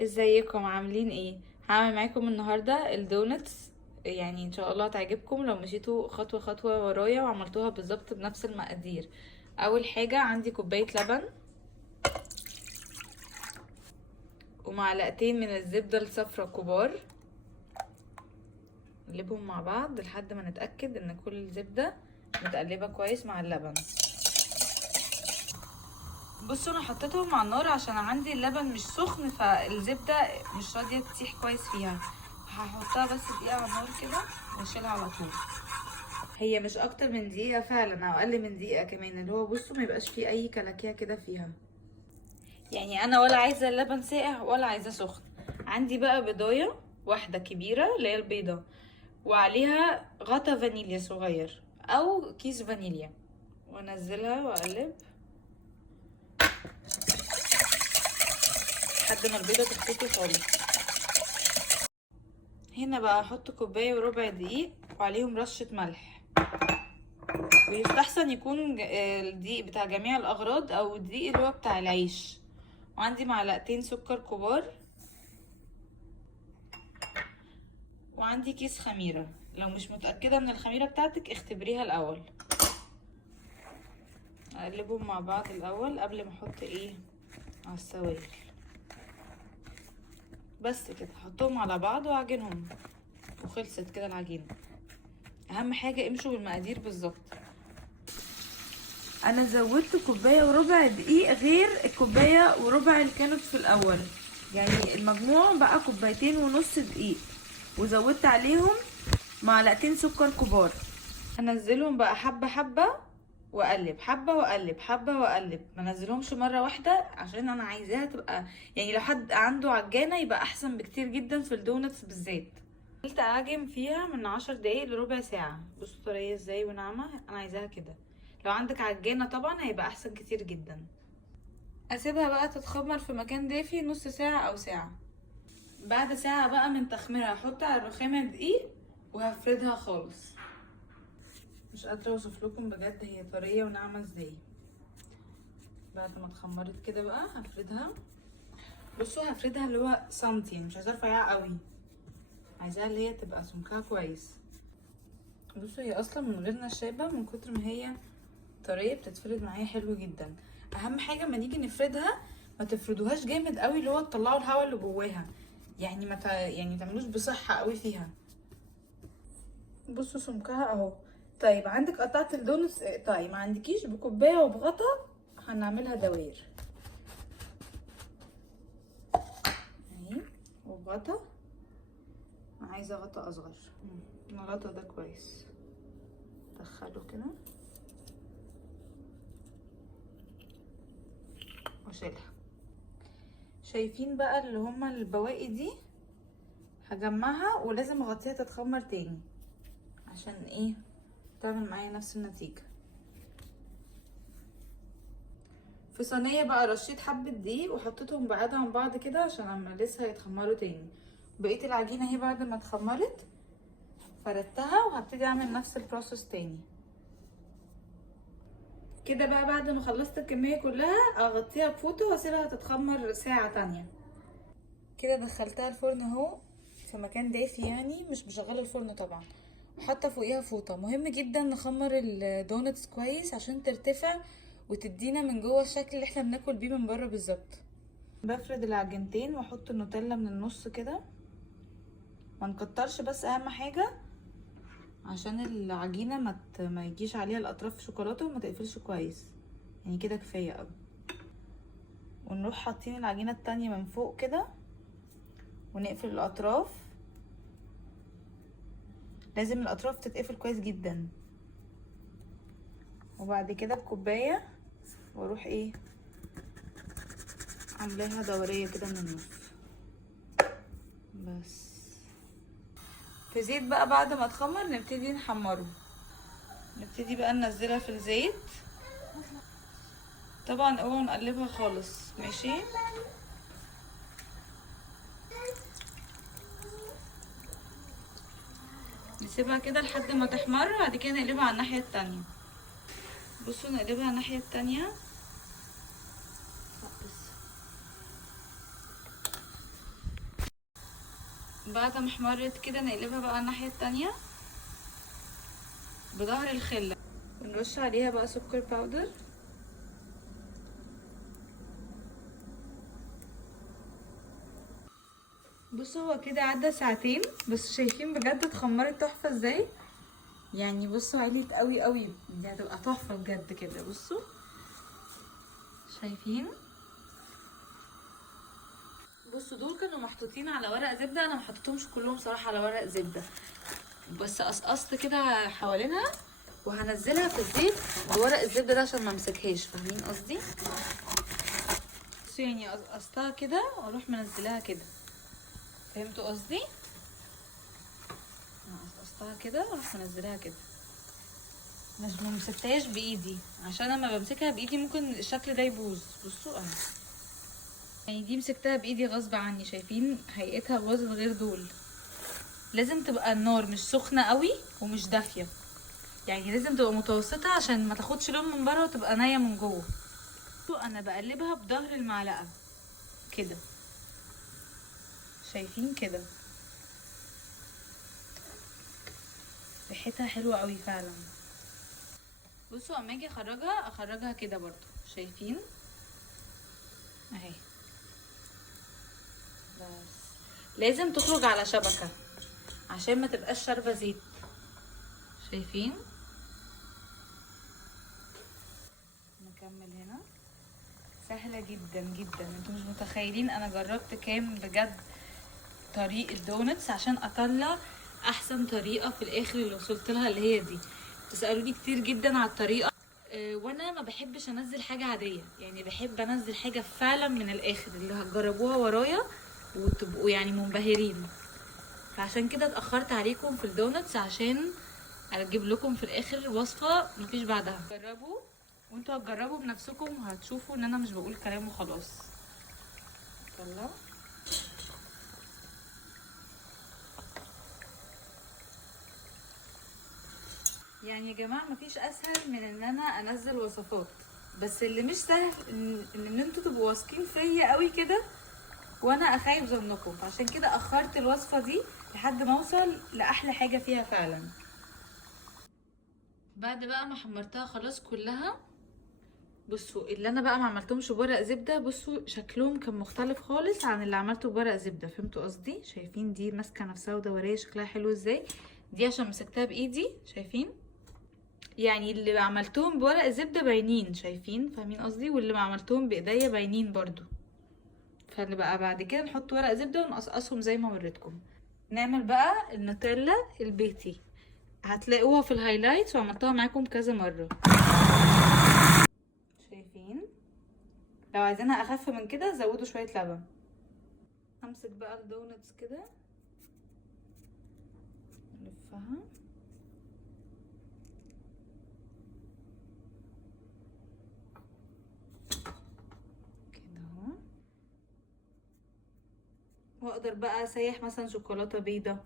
ازيكم عاملين ايه؟ هعمل معاكم النهارده الدونتس. يعني ان شاء الله تعجبكم لو مشيتوا خطوه خطوه ورايا وعملتوها بالظبط بنفس المقادير. اول حاجه عندي كوبايه لبن ومعلقتين من الزبده الصفراء كبار. نقلبهم مع بعض لحد ما نتاكد ان كل الزبده متقلبه كويس مع اللبن. بصوا انا حطيتهم على النار عشان عندي اللبن مش سخن، فالزبده مش راضيه تسيح كويس فيها. هحطها بس دقيقه على النار كده واشيلها على طول. هي مش اكتر من دقيقة فعلا او اقل من دقيقة كمان، اللي هو بصوا ما يبقاش فيه اي كلاكيع كده فيها. يعني انا ولا عايزة اللبن ساقع ولا عايزة سخن. عندي بقى بيضاية واحدة كبيرة اللي هي البيضة، وعليها غطا فانيليا صغير او كيس فانيليا، وانزلها واقلب لحد ما البيضة تختفي خالص. هنا بقى احط كوباية وربع دقيق وعليهم رشة ملح، ويستحسن يكون الدقيق بتاع جميع الأغراض أو الدقيق اللي هو بتاع العيش. وعندي معلقتين سكر كبار، وعندي كيس خميرة. لو مش متأكدة من الخميرة بتاعتك اختبريها الأول. أقلبهم مع بعض الأول قبل ما أحط على السوائل. بس كده هحطهم على بعض وأعجنهم، وخلصت كده العجينة. أهم حاجة امشوا بالمقادير بالظبط. انا زودت كوبايه وربع دقيق غير الكوبايه وربع اللي كانت في الاول، يعني المجموع بقى كوبايتين ونص دقيق، وزودت عليهم معلقتين سكر كبار. انزلهم بقى حبه حبه واقلب، حبه واقلب، حبه واقلب، ما انزلهمش مره واحده عشان انا عايزاها تبقى، يعني لو حد عنده عجانه يبقى احسن بكتير جدا في الدونتس بالذات. قلت اعجن فيها من 10 دقايق لربع ساعه. بصوا طريه ازاي وناعمه، انا عايزاها كده. لو عندك عجانه طبعا هيبقى احسن كتير جدا. اسيبها بقى تتخمر في مكان دافي نص ساعه او ساعه. بعد ساعه بقى من تخميرها هحط على الرخامه دقيق وهفردها خالص. مش قادره اوصف لكم بجد هي طريه وناعمه ازاي. بعد ما اتخمرت كده بقى هفردها. بصوا هفردها اللي هو سنتي، يعني مش عايزاها رفيعه قوي، عايزاها اللي هي تبقى سمكها كويس. بصوا هي اصلا من غير نشابه، من كتر ما هي طريه بتتفرد معايا حلو جدا. اهم حاجه ما نيجي نفردها ما تفردوهاش جامد قوي اللي هو تطلعوا الهواء اللي جواها، يعني يعني ما تعملوش بصحه قوي فيها. بصوا سمكها اهو. طيب عندك قطعه الدونس طيب ما عندكيش، بكوبايه وبغطا هنعملها دواير اهي، وبغطا. عايزه غطا اصغر. الغطا ده كويس، دخله كده واشيلها. شايفين بقى اللي هما البواقي دي، هجمعها ولازم اغطيها تتخمر تاني عشان تعمل معايا نفس النتيجة. في صينية بقى رشيت حبة دقيق وحطيتهم بعاد عن بعض كده عشان لما لسه هيتخمروا تاني. بقية العجينة اهي بعد ما اتخمرت فردتها، وهبتدي اعمل نفس البروسيس تاني كده. بقى بعد ما خلصت الكمية كلها اغطيها بفوطة واسيبها تتخمر ساعة تانية. كده دخلتها الفرن اهو في مكان دافي، يعني مش مشغله الفرن طبعا، وحاطه فوقيها فوطه. مهم جدا نخمر الدونتس كويس عشان ترتفع وتدينا من جوه الشكل اللي احنا بناكل بيه من بره بالظبط. بفرد العجينتين واحط النوتيلا من النص كده، ما نكترش، بس اهم حاجه عشان العجينه ما يجيش عليها الاطراف شوكولاته وما تقفلش كويس، يعني كده كفايه قوي. ونروح حاطين العجينه التانية من فوق كده ونقفل الاطراف. لازم الاطراف تتقفل كويس جدا. وبعد كده بكوبايه واروح عاملاها دوريه كده من النص بس. في زيت بقى بعد ما تخمر نبتدي نحمره. نبتدي بقى ننزلها في الزيت. طبعا اوعوا نقلبها خالص، ماشي. نسيبها كده لحد ما تحمر، بعد كده نقلبها على الناحيه التانية. بصوا نقلبها على الناحيه التانية. بعد ما احمرت كده نقلبها بقى الناحية التانية بظهر الخلة، ونرش عليها بقى سكر باودر. بصوا هو كده عدى ساعتين، بس شايفين بجد اتخمرت تحفة ازاي؟ يعني بصوا عليت قوي قوي، دي هتبقى تحفة بجد كده. بصوا شايفين؟ بصوا دول كانوا محطوطين على ورق زبدة، انا ما حطيتهمش كلهم صراحة على ورق زبدة، بس قصقصت كده حوالينها وهنزلها في الزيت بورق الزبدة ده عشان ما امسكهاش، فاهمين قصدي؟ بصوا يعني قصقصتها كده واروح منزلاها كده، فهمتوا قصدي؟ قصقصتها كده واروح منزلاها كده، مش ممسكتهاش بايدي عشان لما بمسكها بايدي ممكن الشكل ده يبوظ. بصوا اهي، يعني دي مسكتها بايدي غصب عني، شايفين هيئتها باظت غير دول. لازم تبقى النار مش سخنه قوي ومش دافيه، يعني لازم تبقى متوسطه عشان ما تاخدش لون من بره وتبقى نيه من جوه. انا بقلبها بظهر المعلقه كده، شايفين كده؟ ريحتها حلوه قوي فعلا. بصوا اما اجي اخرجها كده برضو، شايفين اهي. بس لازم تخرج على شبكه عشان ما تبقاش شاربه زيت، شايفين؟ نكمل هنا. سهله جدا جدا، انتوا مش متخيلين انا جربت كام بجد طريقه دونتس عشان اطلع احسن طريقه في الاخر اللي وصلت لها اللي هي دي. بتسالوني كتير جدا على الطريقه، وانا ما بحبش انزل حاجه عاديه، يعني بحب انزل حاجه فعلا من الاخر اللي هتجربوها ورايا وتبقوا يعني منبهرين. فعشان كده اتاخرت عليكم في الدونتس عشان اجيب لكم في الاخر وصفه مفيش بعدها. جربوا وانتوا هتجربوا بنفسكم وهتشوفوا ان انا مش بقول كلام وخلاص. يلا يعني يا جماعه مفيش اسهل من ان انا انزل وصفات، بس اللي مش سهل ان انتوا تبقوا واثقين فيا قوي كده وانا اخايب ظنكم، عشان كده اخرت الوصفه دي لحد ما اوصل لاحلى حاجه فيها فعلا. بعد بقى ما حمرتها خلاص كلها، بصوا اللي انا بقى ما عملتهمش بورق زبده، بصوا شكلهم كان مختلف خالص عن اللي عملته بورق زبده، فهمتوا قصدي؟ شايفين دي ماسكه نفسها ودوريه شكلها حلو ازاي؟ دي عشان مسكتها بايدي، شايفين؟ يعني اللي عملتهم بورق الزبده باينين، شايفين؟ فاهمين قصدي؟ واللي ما عملتهم بايديا باينين برضو. فاللي بقى بعد كده نحط ورق زبده ونقصقصهم زي ما وريتكم. نعمل بقى النوتيلا البيتي، هتلاقوها في الهايلايتس وعملتها معاكم كذا مره. شايفين؟ لو عايزينها اخف من كده زودوا شويه لبن. همسك بقى الدونتس كده نلفها كده اهو، واقدر بقى اسيح مثلا شوكولاته بيضه.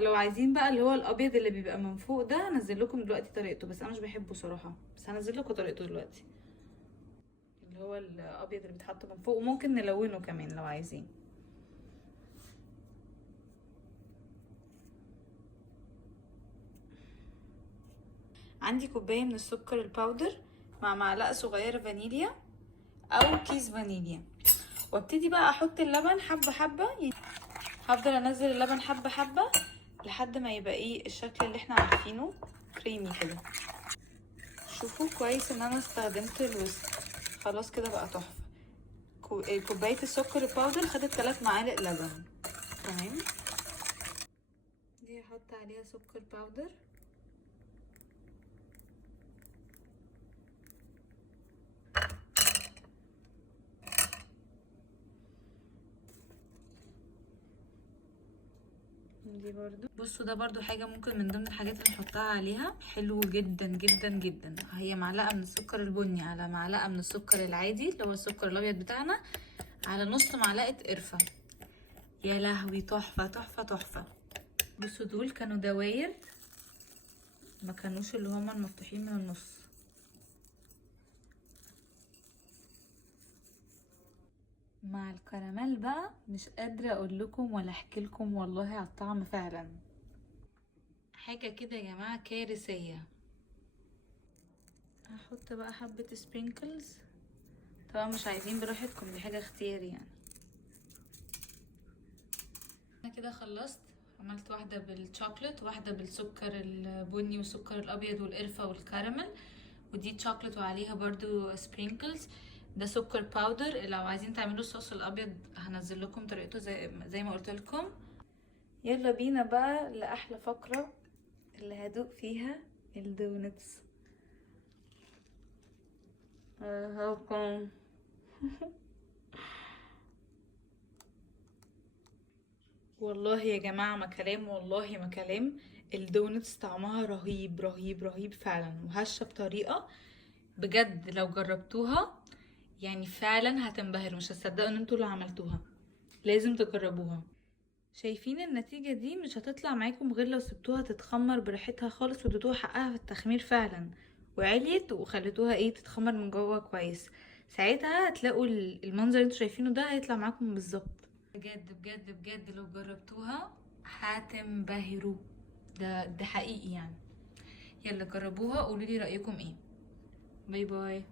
لو عايزين بقى اللي هو الابيض اللي بيبقى من فوق ده هنزل لكم دلوقتي طريقته، بس انا مش بحبه صراحه، بس هنزل لكم طريقته دلوقتي. اللي هو الابيض اللي بيتحط من فوق، وممكن نلونه كمان لو عايزين. عندي كوبايه من السكر الباودر مع معلقه صغيره فانيليا او كيس فانيليا، وابتدي بقى احط اللبن حبه حبه، يعني هفضل انزل اللبن حبه حبه لحد ما يبقى ايه الشكل اللي احنا عارفينه، كريمي كده. شوفوا كويس ان انا استخدمت الويسك، خلاص كده بقى تحفه. كوبايه السكر الباودر خدت 3 معالق لبن، تمام. دي هحط عليها سكر باودر، دي برضو. بصوا ده برضو حاجة ممكن من ضمن الحاجات اللي نحطها عليها، حلو جدا جدا جدا. هي معلقة من السكر البني على معلقة من السكر العادي اللي هو السكر الابيض بتاعنا على نص معلقة قرفة. يا لهوي تحفة تحفة تحفة. بصوا دول كانوا دواير، ما كانوش اللي هما المفتوحين من النص. مع الكراميل بقى مش قادرة اقول لكم ولا احكي لكم والله على الطعم فعلا. حاجة كده يا جماعة كارثية. هحط بقى حبة سبرينكلز، طبعا مش عايزين براحتكم، دي حاجة اختياري يعني. انا كده خلصت، عملت واحدة بالشوكولات واحدة بالسكر البني والسكر الابيض والقرفة والكراميل، ودي شوكولات وعليها برضو سبرينكلز. ده سكر باودر. لو عايزين تعملوا الصوص الابيض هنزل لكم طريقته زي ما قلت لكم. يلا بينا بقى لاحلى فقرة اللي هدوق فيها الدونتس. اهوكم. والله يا جماعة ما كلام، والله ما كلام، الدونتس طعمها رهيب رهيب رهيب فعلا، وهشة بطريقة بجد لو جربتوها يعني فعلا هتنبهروا، مش هتصدقوا ان انتوا اللي عملتوها، لازم تجربوها. شايفين النتيجة دي مش هتطلع معاكم غير لو سبتوها تتخمر براحتها خالص واديتوها حقها في التخمير فعلا، وعليت وخليتوها تتخمر من جوه كويس، ساعتها هتلاقوا المنظر اللي انتوا شايفينه ده هيطلع معاكم بالظبط. بجد بجد بجد لو جربتوها هتنبهروا، ده حقيقي يعني. يلا جربوها، قولولي رأيكم ايه. باي باي.